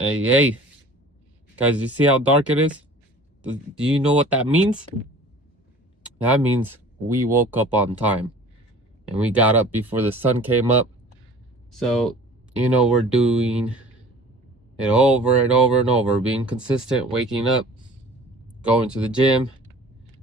Hey, hey, guys, you see how dark it is? Do you know what that means? That means we woke up on time and we got up before the sun came up. So, we're doing it over and over and over, being consistent, waking up, going to the gym,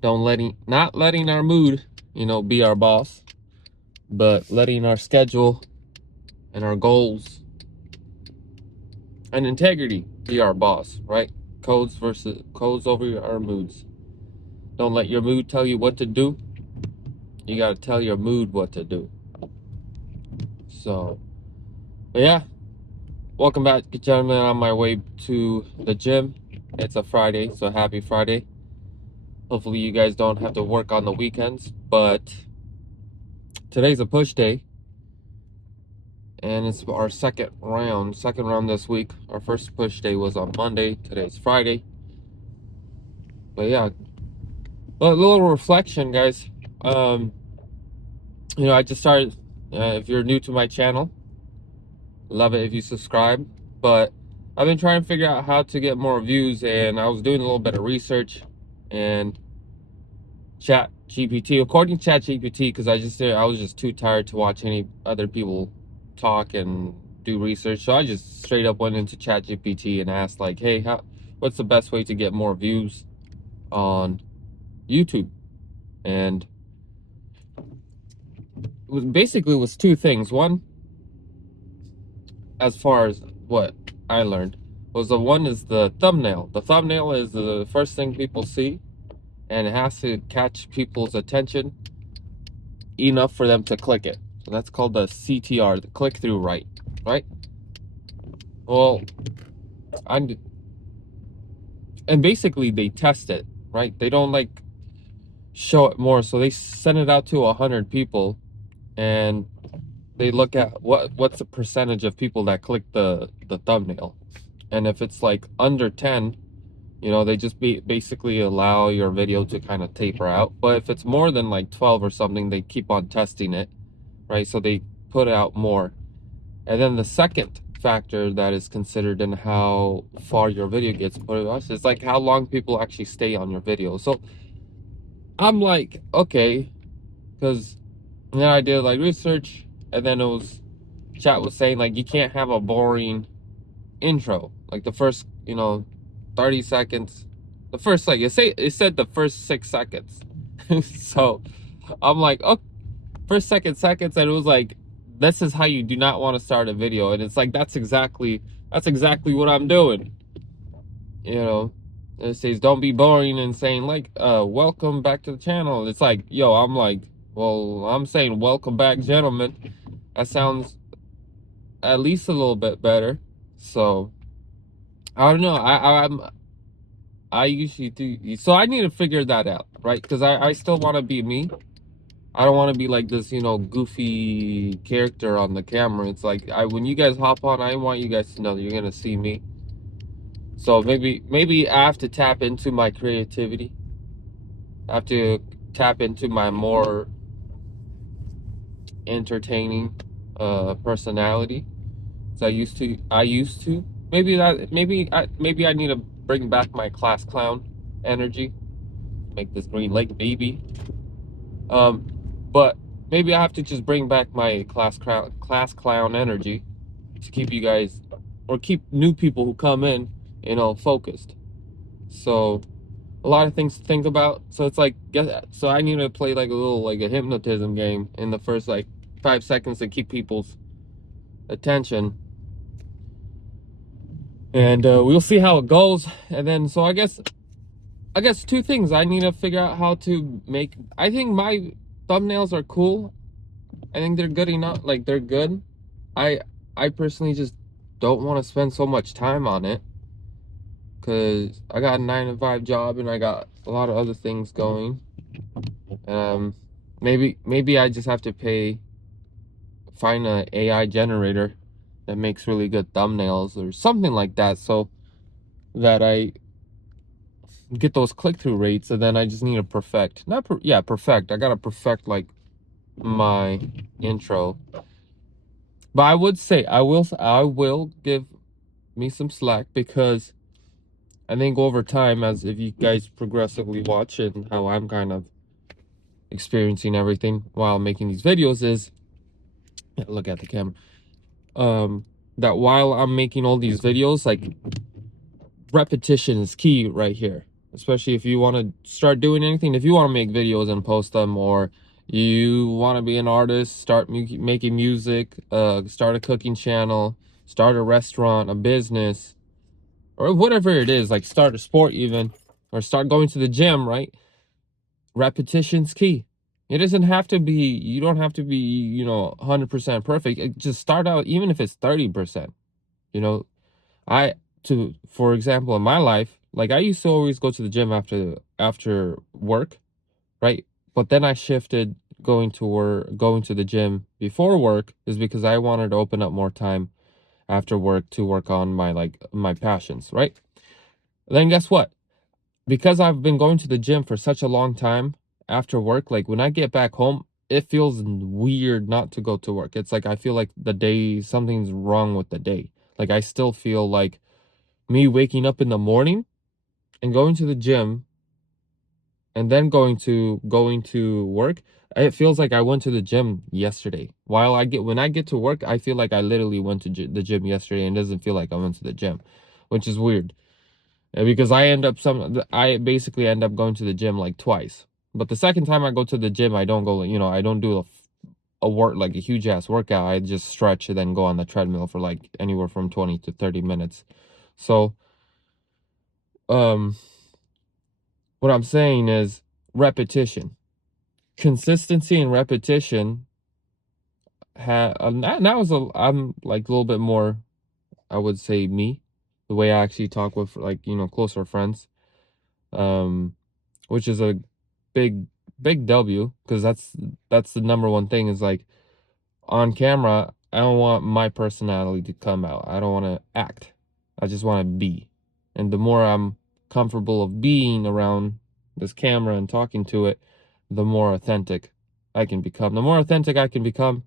not letting our mood, be our boss, but letting our schedule and our goals and integrity be our boss, right? Codes over our moods. Don't let your mood tell you what to do. You got to tell your mood what to do. So, but yeah, welcome back, gentlemen. On my way to the gym. It's a Friday, so happy Friday. Hopefully, you guys don't have to work on the weekends, but today's a push day, and it's our second round this week. Our first push day was on Monday. Today's Friday. But yeah, a little reflection, guys. I just started. If you're new to my channel, love it if you subscribe. But I've been trying to figure out how to get more views, and I was doing a little bit of research and chat GPT, according to chat GPT, because I was just too tired to watch any other people talk and do research. So I just straight up went into chat GPT and asked, like, hey, what's the best way to get more views on YouTube? And it was two things. One, as far as what I learned, was one is the thumbnail. The thumbnail is the first thing people see, and it has to catch people's attention enough for them to click it. So that's called the CTR, the click-through rate, right? Well, and basically they test it, right? They don't like show it more, so they send it out to 100 people, and they look at what's the percentage of people that click the thumbnail, and if it's like under 10, they just basically allow your video to kind of taper out. But if it's more than like 12 or something, they keep on testing it, right? So they put out more. And then the second factor that is considered in how far your video gets put out is like how long people actually stay on your video. So I'm like, okay, because then I did like research, and then chat was saying like you can't have a boring intro. Like the first, 30 seconds, the first, like it said the first 6 seconds. So I'm like, oh, first seconds, and it was like, this is how you do not want to start a video. And it's like, that's exactly what I'm doing. It says don't be boring and saying like welcome back to the channel. It's like, yo, I'm like, well, I'm saying welcome back, gentlemen. That sounds at least a little bit better. So I don't know. I usually do. So I need to figure that out, right? Because I still want to be me. I don't want to be like this, goofy character on the camera. It's like when you guys hop on, I want you guys to know that you're gonna see me. So maybe I have to tap into my creativity. I have to tap into my more entertaining personality. So I used to. Maybe I need to bring back my class clown energy. Make this Green Lake baby. But maybe I have to just bring back my class clown energy to keep you guys, or keep new people who come in, focused. So a lot of things to think about. So it's like, so I need to play like a hypnotism game in the first like 5 seconds to keep people's attention. And we'll see how it goes. And then, so I guess two things. I need to figure out how to make, I think my thumbnails are cool. I think they're good enough. Like, they're good. I personally just don't want to spend so much time on it, because I got a 9-to-5 job and I got a lot of other things going. Maybe I just have to find an AI generator that makes really good thumbnails or something like that, so that I get those click-through rates. And then I just need to perfect. Perfect. I gotta perfect like my intro. But I would say I will give me some slack, because I think over time, as if you guys progressively watch and how I'm kind of experiencing everything while making these videos, is look at the camera. That while I'm making all these videos, like, repetition is key right here, especially if you want to start doing anything. If you want to make videos and post them, or you want to be an artist, start making music, start a cooking channel, start a restaurant, a business, or whatever it is, like start a sport even, or start going to the gym, right? Repetition's key. It doesn't have to be, you don't have to be, 100% perfect. Just start out, even if it's 30%. You know, I for example, in my life, like, I used to always go to the gym after work, right? But then I shifted going to the gym before work, is because I wanted to open up more time after work to work on my passions, right? Then guess what? Because I've been going to the gym for such a long time after work, like, when I get back home, it feels weird not to go to work. It's like I feel like something's wrong with the day. Like, I still feel like me waking up in the morning and going to the gym and then going to work, it feels like I went to the gym yesterday. When I get to work, I feel like I literally went to the gym yesterday, and it doesn't feel like I went to the gym, which is weird. Because I basically end up going to the gym like twice. But the second time I go to the gym, I don't go, I don't do a work, like a huge ass workout. I just stretch and then go on the treadmill for like anywhere from 20 to 30 minutes. So, um, what I'm saying is repetition, consistency, and repetition. I'm like a little bit more, I would say, me, the way I actually talk with, like, closer friends, um, which is a big big W, because that's the number one thing, is like, on camera, I don't want my personality to come out. I don't want to act. I just want to be. And the more I'm comfortable of being around this camera and talking to it, the more authentic I can become. The more authentic I can become,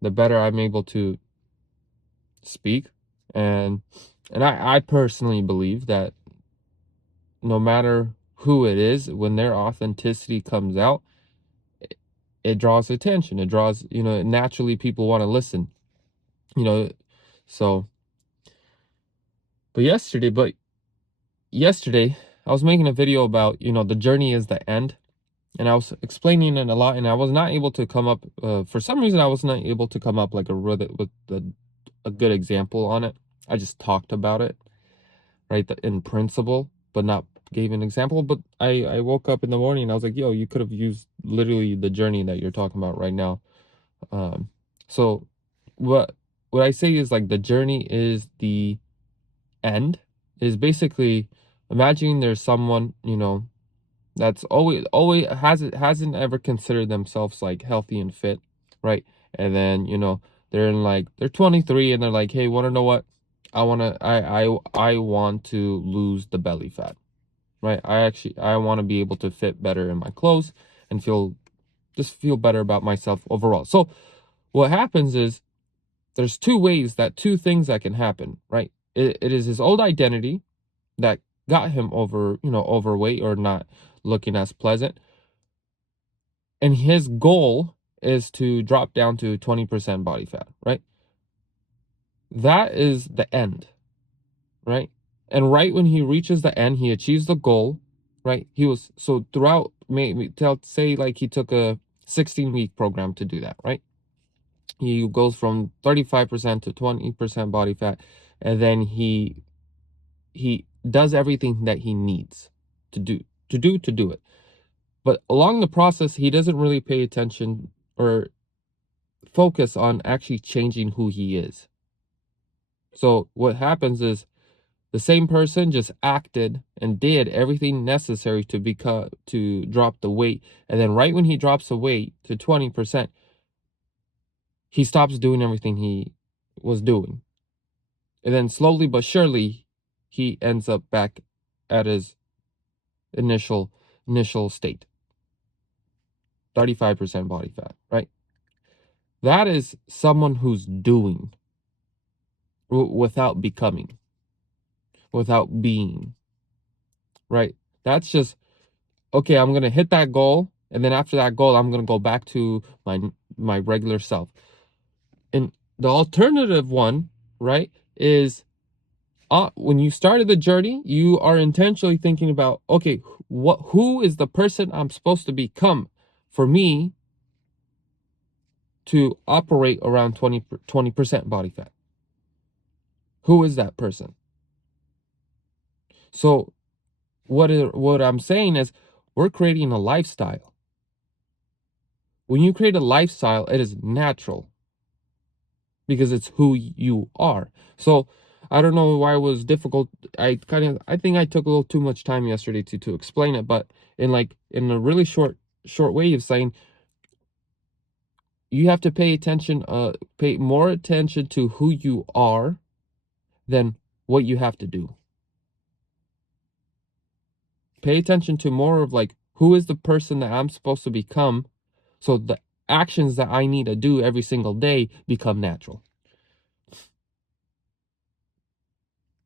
the better I'm able to speak. And I personally believe that no matter who it is, when their authenticity comes out, it draws attention. It draws, naturally people want to listen. You know, so but yesterday I was making a video about, the journey is the end, and I was explaining it a lot, and I was not able to come up, for some reason I was not able to come up like a good example on it. I just talked about it, right, in principle, but not gave an example. But I woke up in the morning and I was like, yo, you could have used literally the journey that you're talking about right now. um so what I say is, like, the journey is the end, is basically imagining there's someone, that's always hasn't ever considered themselves like healthy and fit, right? And then, they're 23 and they're like, hey, want to know what? I want to lose the belly fat, right? I want to be able to fit better in my clothes and feel better about myself overall. So what happens is, there's two things that can happen, right? It is his old identity that got him overweight or not looking as pleasant. And his goal is to drop down to 20% body fat, right? That is the end, right? And right when he reaches the end, he achieves the goal, right? So throughout, maybe say like he took a 16-week program to do that, right? He goes from 35% to 20% body fat, and then he does everything that he needs to do it. But along the process, he doesn't really pay attention or focus on actually changing who he is. So what happens is, the same person just acted and did everything necessary to drop the weight, and then right when he drops the weight to 20%, he stops doing everything he was doing. And then slowly but surely, he ends up back at his initial state, 35% body fat, right? That is someone who's doing without becoming. without being, right? That's just, okay, I'm going to hit that goal. And then after that goal, I'm going to go back to my regular self. And the alternative one, right, is when you started the journey, you are intentionally thinking about, okay, who is the person I'm supposed to become for me to operate around 20% body fat? Who is that person? So what I'm saying is, we're creating a lifestyle. When you create a lifestyle, it is natural because it's who you are. So I don't know why it was difficult. I think I took a little too much time yesterday to explain it, but in a really short way of saying, you have to pay more attention to who you are than what you have to do. Pay attention to more of like, who is the person that I'm supposed to become, so the actions that I need to do every single day become natural.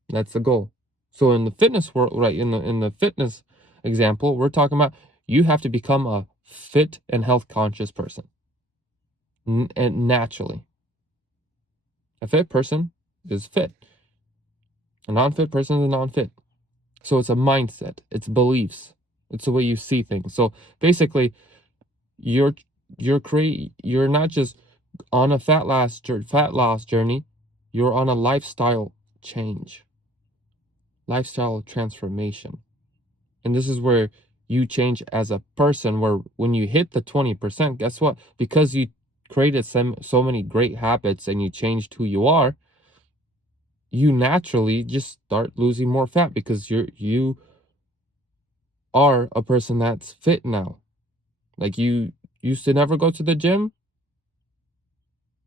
That's the goal. So in the fitness world, right, in the fitness example, we're talking about, you have to become a fit and health conscious person. And naturally, a fit person is fit. A non-fit person is non-fit. So it's a mindset, it's beliefs, it's the way you see things. So basically, you're not just on a fat loss journey, you're on a lifestyle change, lifestyle transformation. And this is where you change as a person, where when you hit the 20%, guess what? Because you created so many great habits and you changed who you are, you naturally just start losing more fat because you are a person that's fit now. Like, you used to never go to the gym.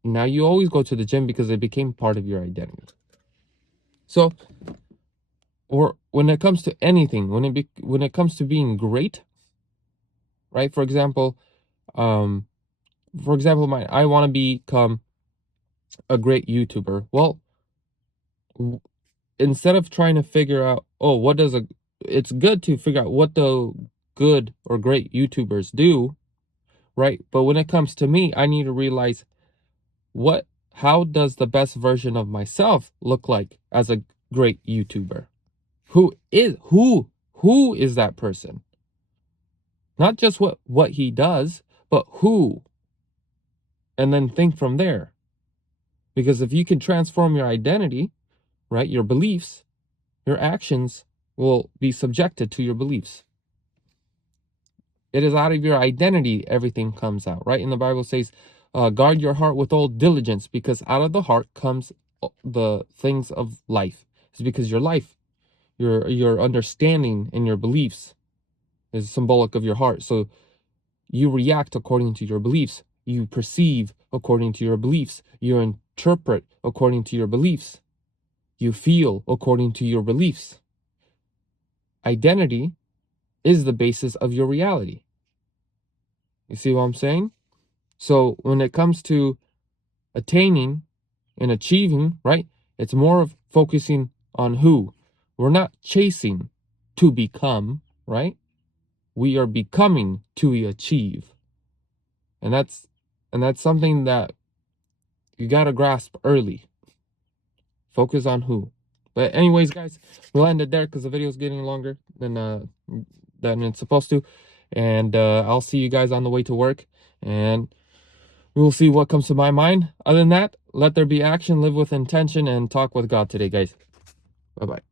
Now you always go to the gym because it became part of your identity. So, or when it comes to anything, when it comes to being great, right? For example, I want to become a great YouTuber. Well, instead of trying to figure out, it's good to figure out what the good or great YouTubers do, right? But when it comes to me, I need to realize, how does the best version of myself look like as a great YouTuber? Who is that person? Not just what he does, but who. And then think from there. Because if you can transform your identity, right, your beliefs, your actions will be subjected to your beliefs. It is out of your identity everything comes out, right? And the Bible says, guard your heart with all diligence, because out of the heart comes the things of life. It's because your life, your understanding and your beliefs is symbolic of your heart. So you react according to your beliefs. You perceive according to your beliefs. You interpret according to your beliefs. You feel according to your beliefs. Identity is the basis of your reality. You see what I'm saying? So when it comes to attaining and achieving, right, it's more of focusing on who. We're not chasing to become, right? We are becoming to achieve. And that's something that you got to grasp early. Focus on who. But anyways, guys, we'll end it there because the video is getting longer than it's supposed to. And I'll see you guys on the way to work, and we'll see what comes to my mind. Other than that, let there be action, live with intention, and talk with God today, guys. Bye-bye.